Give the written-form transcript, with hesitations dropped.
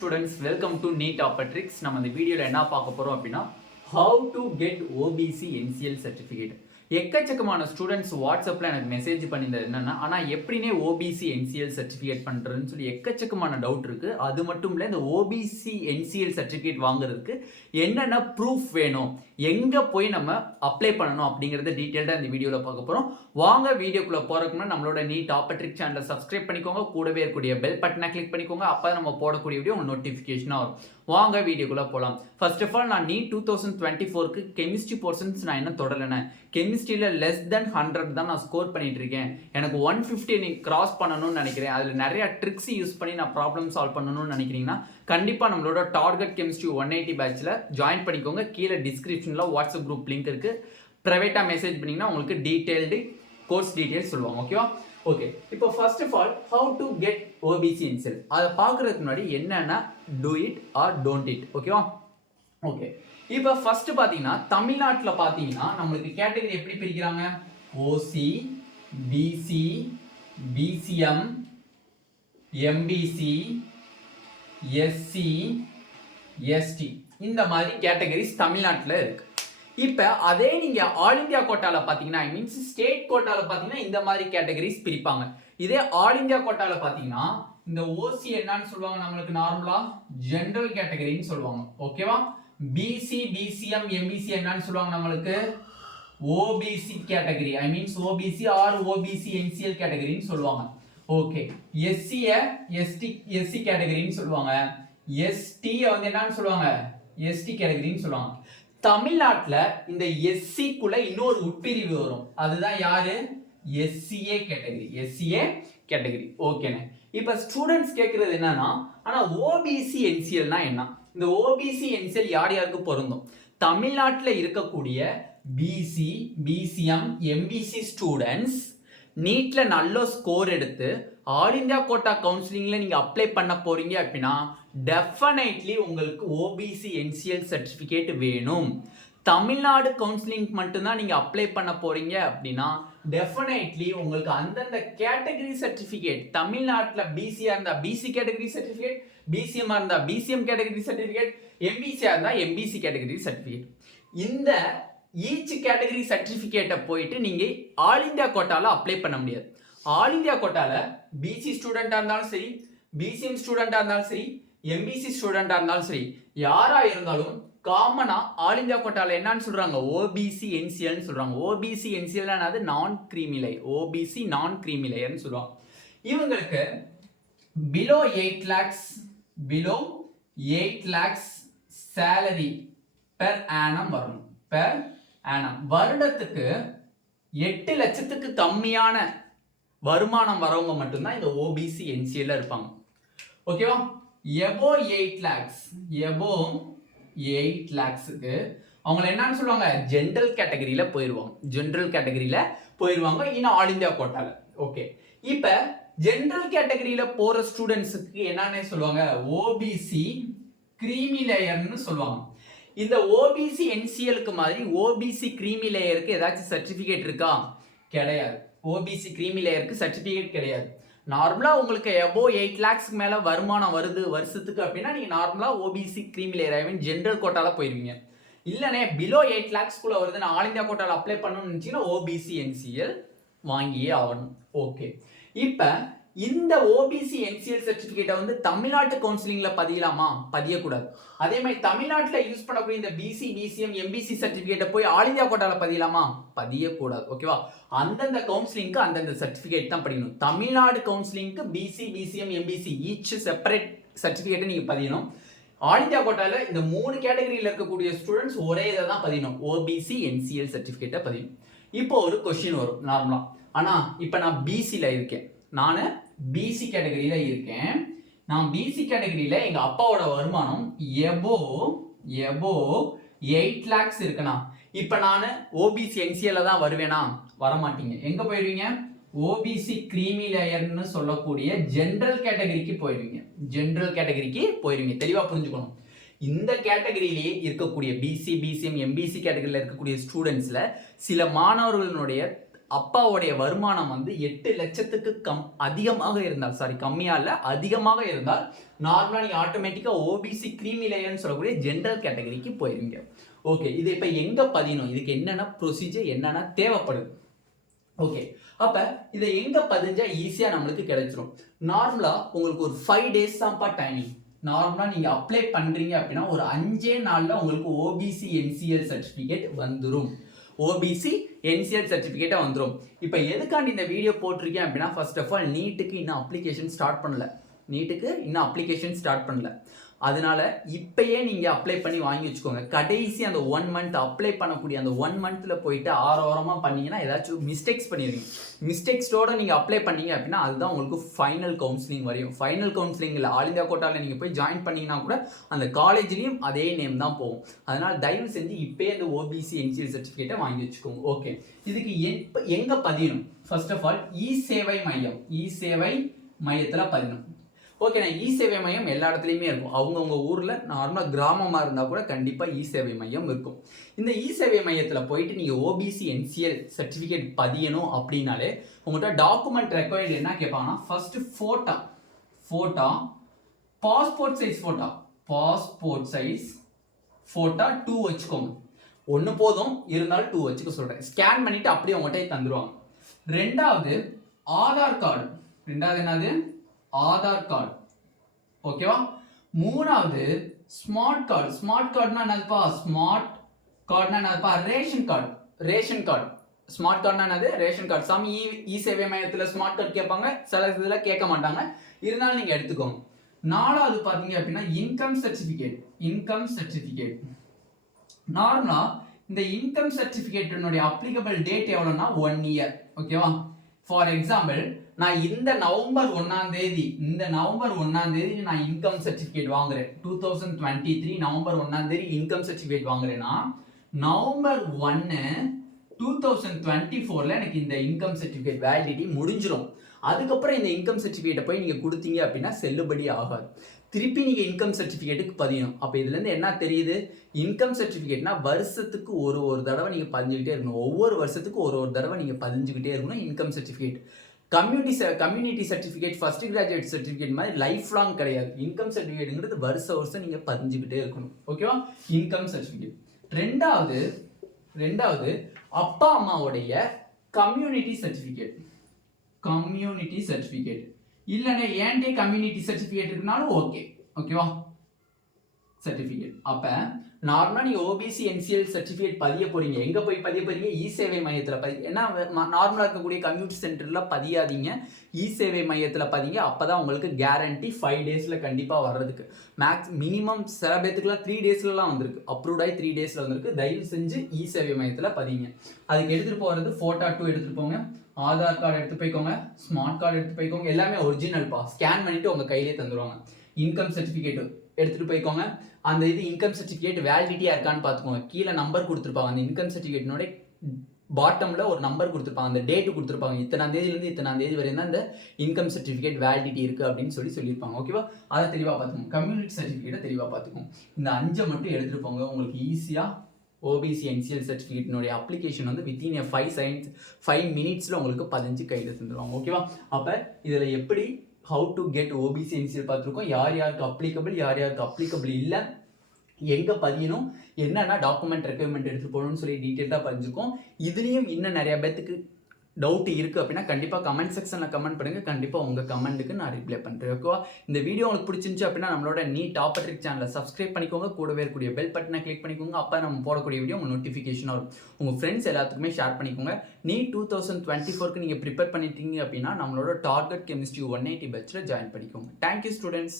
Students, welcome to Neet Tricks. நம்ம இந்த வீடியோல என்ன பார்க்க போறோம் அப்படினா how to get OBC NCL certificate. எக்கச்சக்கமான ஸ்டூடண்ட்ஸ் வாட்ஸ்அப்ல எனக்கு மெசேஜ் பண்ணியிருந்தது என்னன்னா, ஆனா எப்படினே OBC NCL சர்டிஃபிகேட் பண்றதுன்னு சொல்லி எக்கச்சக்கமான டவுட் இருக்கு. அது மட்டும் இல்ல, இந்த OBC NCL சர்டிஃபிகேட் வாங்குறதுக்கு என்னென்ன ப்ரூஃப் வேணும், எங்க போய் நம்ம அப்ளை பண்ணணும் அப்படிங்கறத டீடைலா இந்த வீடியோல பார்க்க போறோம். வாங்க வீடியோக்குள்ள போறதுக்கு முன்னாடி நம்மளோட நீட் ட்ரிக்ஸ் சேனலை சப்ஸ்கிரைப் பண்ணிக்கோங்க, கூடவே இருக்கக்கூடிய பெல் பட்டனை கிளிக் பண்ணிக்கோங்க. அப்பதான் நம்ம போடக்கூடிய வீடியோ உங்களுக்கு நோட்டிஃபிகேஷனா வரும். வாங்க வீடியோக்குள்ள போலாம். ஃபர்ஸ்ட் ஆஃப் ஆல், நான் நீட் 2024க்கு கெமிஸ்ட்ரி போர்ஷன்ஸ் நான் என்ன தொடரலனே, கெமிஸ்ட்ரியில லெஸ் தென் 100 தான் நான் ஸ்கோர் பண்ணிட்டு இருக்கேன். எனக்கு 150 கிராஸ் பண்ணணும்னு நினைக்கிறேன். அதுல நிறைய ட்ரிக்ஸ் யூஸ் பண்ணி நான் ப்ராப்ளம் சால்வ் பண்ணணும்னு நினைக்கிறீங்கன்னா கண்டிப்பா நம்மளோட டார்கெட் கெமிஸ்ட்ரி 180 பேட்ச்ல ஜாயின் பண்ணிக்கோங்க. கீழே டிஸ்கிரிப்ஷன்ல வாட்ஸ்அப் குரூப் லிங்க் இருக்கு. பிரைவேட்டா மெசேஜ் பண்ணீங்கன்னா உங்களுக்கு டீடைல்டு கோர்ஸ் டீடைல்ஸ் சொல்லுவாங்க. ஓகேவா? ஓகே, இப்போ first of all how to get OBC NCL அதை பார்க்கறதுக்கு முன்னாடி என்னன்னா do it or don't it. ஓகேவா? ஓகே, இப்போ ஃபர்ஸ்ட் பாத்தீங்கன்னா தமிழ்நாட்டுல பாத்தீங்கன்னா நம்மளுக்கு கேட்டகரி எப்படி பிரிக்கிறாங்க? OC, BC, BCM, MBC, SC, ST இந்த மாதிரி கேட்டகரிஸ் தமிழ்நாட்டுல இருக்கு. இப்போ அதே நீங்க ஆல் இந்தியா கோட்டால பாத்தீங்கன்னா, ஐ மீன்ஸ் ஸ்டேட் கோட்டால பாத்தீங்கன்னா இந்த மாதிரி கேட்டகரிஸ் பிரிப்பாங்க. இதே ஆல் இந்தியா கோட்டால பாத்தீங்கன்னா இந்த OC என்னன்னு சொல்லுவாங்க, நம்மளுக்கு நார்மலா ஜெனரல் கேட்டகரின்னு சொல்லுவாங்க. ஓகேவா? BC, BCM, MBC என்னன்னு சொல்லுவாங்க, நம்மளுக்கு OBC category, I means OBC or OBC NCL கேட்டகரின்னு சொல்லுவாங்க. ஓகே, SC SC கேட்டகரின்னு சொல்லுவாங்க. ST வந்து என்னன்னு சொல்லுவாங்க, ST கேட்டகரின்னு சொல்லுவாங்க. தமிழ்நாட்டுல இந்த SC குள்ள இன்னொரு உட்பிரிவு வரும், அதுதான் யாரு? SCA category. SCA category. ஓகேண்ணே. இப்ப ஸ்டூடெண்ட்ஸ் கேட்கறது என்னன்னா, ஆனா OBC NCL னா என்ன? இந்த OBC NCL யார் யாருக்கு பொருந்தும்? தமிழ்நாட்டுல இருக்கக்கூடிய BC, BCM, MBC ஸ்டூடெண்ட்ஸ் நீட்ல நல்ல ஸ்கோர் எடுத்து ஆல் இந்தியா கோட்டா கவுன்சிலிங்ல நீங்க அப்ளை பண்ண போறீங்க அப்படின்னா டெஃபினெட்லி உங்களுக்கு OBC NCL சர்டிஃபிகேட் வேணும். தமிழ்நாடு கவுன்சிலிங் மட்டும்தான் நீங்க அப்ளை பண்ண போறீங்க அப்படின்னா டெஃபினெட்லி உங்களுக்கு அந்தந்த கேட்டகரி சர்டிஃபிகேட், தமிழ்நாட்டில் BC-ஆ இருந்தா BC கேட்டகரி சர்டிஃபிகேட், BCM-ஆ இருந்தா BCM கேட்டகரி சர்டிஃபிகேட், MBC-ஆ இருந்தா MBC கேட்டகரி சர்டிஃபிகேட். இந்த ஈச் கேட்டகரி சர்டிஃபிகேட்டை போயிட்டு நீங்க ஆல் இந்தியா கோட்டால அப்ளை பண்ண முடியாது. ஆல் இந்தியா கோட்டால BC ஸ்டூடெண்டா இருந்தாலும் சரி, BCM ஸ்டூடெண்டா இருந்தாலும் சரி, MBC ஸ்டூடெண்டா இருந்தாலும் சரி, யாரா இருந்தாலும் காமனா ஆல் இந்தியா கோட்டால என்னன்னு சொல்றாங்க, OBC NCL ன்னு சொல்றாங்க. OBC NCL னாது நான் கிரீமி லேயர், OBC நான் கிரீமி லேயர்னு சொல்றாங்க. இவங்களுக்கு below 8 lakhs salary per annum வரணும். per annum வருடத்துக்கு 8 லட்சத்துக்கு கம்மியான வருமானம் வரவங்க மட்டும்தான் இந்த OBC NCL இருப்பாங்க. ஓகேவா? above 8 lakhsக்கு அவங்க என்னன்னு சொல்லுவாங்க, ஜெனரல் கேட்டகரியில போயிருவாங்க. ஜெனரல் கேட்டகரியில போயிருவாங்க இன்னும் ஆல் இந்தியா கோட்டால. ஓகே, இப்ப ஜெனரல் கேட்டகரியில போற ஸ்டூடெண்ட்ஸ்க்கு என்னன்னு சொல்லுவாங்க, OBC கிரீமி லேயர்னு சொல்லுவாங்க. இந்த OBC NCLக்கு மாதிரி OBC கிரீமி லேயருக்கு ஏதாச்சும் சர்டிஃபிகேட் இருக்கா? கிடையாது. OBC கிரீமி லேயருக்கு சர்டிஃபிகேட் கிடையாது. நார்மலா உங்களுக்கு above 8 lakhs மேல வருமானம் வருது வருஷத்துக்கு அப்படின்னா நீங்க நார்மலா OBC கிரீமி லேயர், ஐ மீன் ஜெனரல் கோட்டால போயிருவீங்க. இல்லனே below 8 lakhs குள்ள வருது, நான் ஆல் இந்தியா கோட்டால அப்ளை பண்ணணும்னு நினைச்சீங்கன்னா OBC NCL வாங்கியே ஆகணும். ஓகே, இப்ப இந்த OBC NCL சர்டிஃபிகேட்டை வந்து தமிழ்நாட்டு கவுன்சிலிங்ல பதியலாமா? பதியக்கூடாது. அதே மாதிரி தமிழ்நாட்டில் யூஸ் பண்ணக்கூடிய இந்த BC, BCM, MBC சர்டிஃபிகேட்டை போய் ஆல் இந்தியா கோட்டால பதியலாமா? பதியக்கூடாது. ஓகேவா? அந்தந்த கவுன்சிலிங்க்கு அந்தந்த சர்டிஃபிகேட் தான் படிக்கணும். தமிழ்நாடு கவுன்சிலிங்க்கு BC, BCM, MBC each separate சர்டிஃபிகேட்டை நீங்க பதியணும். ஆல் இந்தியா கோட்டால இந்த 3 கேட்டகரியில் இருக்கக்கூடிய ஸ்டூடெண்ட்ஸ் ஒரே இதை தான் பதியணும், OBC NCL சர்டிஃபிகேட்டை பதியணும். இப்போ ஒரு கொஸ்டின் வரும் நார்மலா, ஆனா இப்போ நான் BCல இருக்கேன், நான் BC கேட்டகரியில இருக்கேன். நான் BC கேட்டகரியில எங்க அப்பாவோட வருமானம் above 8 lakhs இருக்குனா, இப்ப நான் OBC NCL தான் வருவேனா? வரமாட்டீங்க. எங்க போயிருவீங்க? OBC கிரீமி லேயர்னு சொல்லக்கூடிய ஜெனரல் கேட்டகரிக்கு போயிருவீங்க. ஜெனரல் கேட்டகரிக்கு போயிருவீங்க. தெளிவா புரிஞ்சுக்கணும். இந்த கேட்டகரியிலேயே இருக்கக்கூடிய BC, BCM, MBC கேட்டகரியில இருக்கக்கூடிய ஸ்டூடெண்ட்ஸ்ல சில மாணவர்களுடைய அப்பாவுடைய வருமானம் வந்து 8 லட்சத்துக்கு அதிகமாக இருந்தால் கம்மியா இல்ல அதிகமாக இருந்தால் நார்மலா நீங்க ஆட்டோமேட்டிக்கா ஓபிசி கிரீமி லேயர்னு சொல்லக்கூடிய ஜெனரல் கேட்டகரிக்கு போயிருவீங்க. ஓகே, இது இப்ப எங்க பதியணும், இதுக்கு என்னென்ன ப்ரொசீஜர் என்னென்ன தேவைப்படுது. ஓகே, அப்ப இதை எங்க பதிஞ்சா ஈஸியா நம்மளுக்கு கிடைச்சிரும். நார்மலா உங்களுக்கு ஒரு 5 டேஸ் தான்ப்பா டைமிங். நார்மலா நீங்க அப்ளை பண்றீங்க அப்படின்னா ஒரு 5 நாள்ல உங்களுக்கு ஓபிசி என்சிஎல் சர்டிபிகேட் வந்துரும். ஓபிசி என்சிஎல் சர்டிபிகேட்டா வந்துரும். இப்போ எதுக்காண்டி இந்த வீடியோ போட்டிருக்கேன் அப்படின்னா, ஃபர்ஸ்ட் ஆஃப் ஆல் நீட்டுக்கு இன்னும் அப்ளிகேஷன் ஸ்டார்ட் பண்ணல. அதனால இப்பயே நீங்க அப்ளை பண்ணி வாங்கி வச்சுக்கோங்க. கடைசி அந்த 1 மந்த் அப்ளை பண்ணக்கூடிய அந்த 1 மந்த்ல போயிட்டு ஆரோரமா பண்ணீங்கன்னா ஏதாச்சும் மிஸ்டேக்ஸ் பண்ணிடுவீங்க. மிஸ்டேக்ஸோட நீங்க அப்ளை பண்ணீங்க அப்படின்னா அதுதான் உங்களுக்கு ஃபைனல் கவுன்சிலிங் வரையும். ஃபைனல் கவுன்சிலிங்ல ஆல் இந்தியா கோட்டால நீங்க போய் ஜாயின் பண்ணீங்கன்னா கூட அந்த காலேஜ்லயும் அதே நேம் தான் போகும். அதனால தயவு செஞ்சு இப்பயே இந்த ஓபிசி என்சிஎல் சர்டிபிகேட்டை வாங்கி வச்சுக்கோங்க. ஓகே, இதுக்கு எங்க பதியணும்? ஃபர்ஸ்ட் ஆஃப் ஆல் இ-சேவை மையத்துல பதியணும். ஓகே, நான் இ-சேவை மையம் எல்லா இடத்துலையுமே இருக்கும். அவங்கவுங்க ஊரில் நார்மலாக கிராமமாக இருந்தால் கூட கண்டிப்பாக இ-சேவை மையம் இருக்கும். இந்த இ-சேவை மையத்தில் போயிட்டு நீங்கள் ஓபிசி என்சிஎல் சர்டிஃபிகேட் பதியணும் அப்படின்னாலே உங்கள்கிட்ட டாக்குமெண்ட் ரெக்வயர்டு என்ன கேட்பாங்கன்னா, first photo passport size photo 2 வச்சுக்கோங்க. ஒன்று போதும், இருந்தாலும் 2 வச்சுக்க சொல்கிறேன். ஸ்கேன் பண்ணிவிட்டு அப்படியே உங்கள்கிட்ட தந்துடுவாங்க. ரெண்டாவது ஆதார் கார்டு. என்னது? ஆதார் கார்டு. ஓகேவா? மூணாவது ஸ்மார்ட் கார்டுனா என்னதுப்பா? Ration card. ஸ்மார்ட் கார்டுனா என்னது? Ration card. சாமி இ-சேவை மையத்தில் ஸ்மார்ட் கார்டு கேட்பாங்க, சில இதில் கேட்க மாட்டாங்க, இருந்தாலும் நீங்கள் எடுத்துக்கோங்க. நாலாவது பார்த்தீங்க அப்படின்னா இன்கம் சர்டிஃபிகேட். நார்மலா இந்த இன்கம் சர்டிஃபிகேட்டினுடைய அப்ளிகபிள் டேட் எவ்வளோன்னா 1 இயர். ஓகேவா? ஃபார் எக்ஸாம்பிள், நான் இந்த நவம்பர் 1ஆம் தேதி நான் இன்கம் சர்டிஃபிகேட் வாங்குறேன். 2023 நவம்பர் 1ஆம் தேதி இன்கம் சர்டிஃபிகேட் வாங்குறேன்னா நவம்பர் 1 2024ல எனக்கு இந்த இன்கம் சர்டிஃபிகேட் வேலிடிட்டி முடிஞ்சிடும். அதுக்கப்புறம் இந்த இன்கம் சர்டிஃபிகேட்டை போய் நீங்கள் கொடுத்தீங்க அப்படின்னா செல்லுபடி ஆகாது. திருப்பி நீங்கள் இன்கம் சர்டிஃபிகேட்டுக்கு பதியணும். அப்போ இதுலேருந்து என்ன தெரியுது? இன்கம் சர்டிஃபிகேட்னா வருஷத்துக்கு ஒரு தடவை நீங்கள் பதிஞ்சுக்கிட்டே இருக்கணும். ஒவ்வொரு வருஷத்துக்கு ஒரு தடவை நீங்கள் பதிஞ்சுக்கிட்டே இருக்கணும் income certificate. Community certificate, first graduate certificate மாதிரி லைஃப் லாங் கிடையாது. இன்கம் சர்டிஃபிகேட்டுங்கிறது வருஷம் நீங்கள் பதிஞ்சுக்கிட்டே இருக்கணும். ஓகேவா? Income certificate. ரெண்டாவது அப்பா அம்மாவுடைய கம்யூனிட்டி சர்டிஃபிகேட் இல்லைன்னா ஏன்டே கம்யூனிட்டி சர்டிஃபிகேட் இருக்குனாலும் ஓகேவா? சர்டிஃபிகேட். அப்போ நார்மலாக நீங்கள் ஓபிசி என்சிஎல் சர்டிஃபிகேட் பதிய போறீங்க. எங்கே போய் பதிய போறீங்க? இ-சேவை மையத்தில் ஏன்னா நார்மலாக இருக்கக்கூடிய கம்யூனிட்டி சென்டரில் பதியாதீங்க, இ-சேவை மையத்தில் பதிங்க. அப்போ தான் உங்களுக்கு கேரண்டி 5 டேஸில் கண்டிப்பாக வர்றதுக்கு. மினிமம் சில பேத்துக்குலாம் 3 டேஸ்லலாம் வந்திருக்கு. அப்ரூவ்ட் ஆகி 3 டேஸில் வந்திருக்கு. தயவு செஞ்சு இ-சேவை மையத்தில் பதிங்க. அதுக்கு எடுத்துகிட்டு போகிறது ஃபோட்டோ 2 எடுத்துகிட்டு போங்க, ஆதார் கார்டு எடுத்து போய்க்கோங்க, ஸ்மார்ட் கார்டு எடுத்து போய்க்கோங்க. எல்லாமே ஒரிஜினல்ப்பா. ஸ்கேன் பண்ணிவிட்டு உங்கள் கையிலே தந்துடுவாங்க. இன்கம் சர்டிஃபிகேட் எடுத்துகிட்டு போய்க்கோங்க. அந்த இன்கம் சர்டிஃபிகேட் வேலிடிட்டியாக இருக்கான்னு பார்த்துக்கோங்க. கீழே நம்பர் கொடுத்துருப்பாங்க. அந்த இன்கம் சர்டிஃபிகேட்னோட பாட்டமில் ஒரு நம்பர் கொடுத்துருப்பாங்க, அந்த டேட்டு கொடுத்துருப்பாங்க. இத்தனாம் தேதியிலேருந்து இத்தனாம் தேதி வரையும் தான் இந்த இன்கம் சர்டிஃபிகேட் வேலிடிட்டி இருக்குது அப்படின்னு சொல்லியிருப்பாங்க. ஓகேவா? அதை தெளிவாக பார்த்துக்கோங்க. கம்யூனிட்டி சர்டிஃபிகேட்டை தெளிவாக பார்த்துக்கோங்க. இந்த 5 மட்டும் எடுத்துகிட்டு போங்க. உங்களுக்கு ஈஸியாக ஓபிசி என்சிஎல் சர்டிஃபிகேட்டினுடைய அப்ளிகேஷன் வந்து வித்தின் 5 மினிட்ஸில் உங்களுக்கு 15 கையில் தந்துடுவாங்க. ஓகேவா? அப்போ இதில் எப்படி how to get OBC NCL பார்த்துருக்கோம். யாருக்கு அப்ளிகபிள் இல்லை, எங்கே பதியணும், என்னென்ன டாக்குமெண்ட் ரெக்குயர்மெண்ட் எடுத்துகிட்டு போகணும்னு சொல்லி டீட்டெயிலாக பதிஞ்சுக்கும். இதுலேயும் இன்னும் நிறைய பேத்துக்கு டவுட் இருக்குது அப்படின்னா கண்டிப்பாக கமெண்ட் செக்ஷனில் கமெண்ட் பண்ணுங்கள். கண்டிப்பாக உங்கள் கமெண்ட்டுக்கு நான் ரிப்ளை பண்ணுறேன். ஓகேவா? இந்த வீடியோ உங்களுக்கு பிடிச்சிருந்துச்சு அப்படின்னா நம்மளோட நீட் ஆப்பர்ட்ரிக் சேனலை சப்ஸ்கிரைப் பண்ணிக்கோங்க. கூடவே இருக்கக்கூடிய பெல் பட்டனை கிளிக் பண்ணிக்கோங்க. அப்போ நம்ம போடக்கூடிய வீடியோ உங்கள் நோட்டிஃபிகேஷன் வரும். உங்கள் ஃப்ரெண்ட்ஸ் எல்லாத்துக்குமே ஷேர் பண்ணிக்கோங்க. நீட் 2024க்கு நீங்கள் ப்ரிப்பேர் பண்ணிட்டீங்க அப்படின்னா நம்மளோட டார்கெட் கெமிஸ்ட்ரி 180 பேட்சில் ஜாயின் பண்ணிக்கோங்க. Thank you students.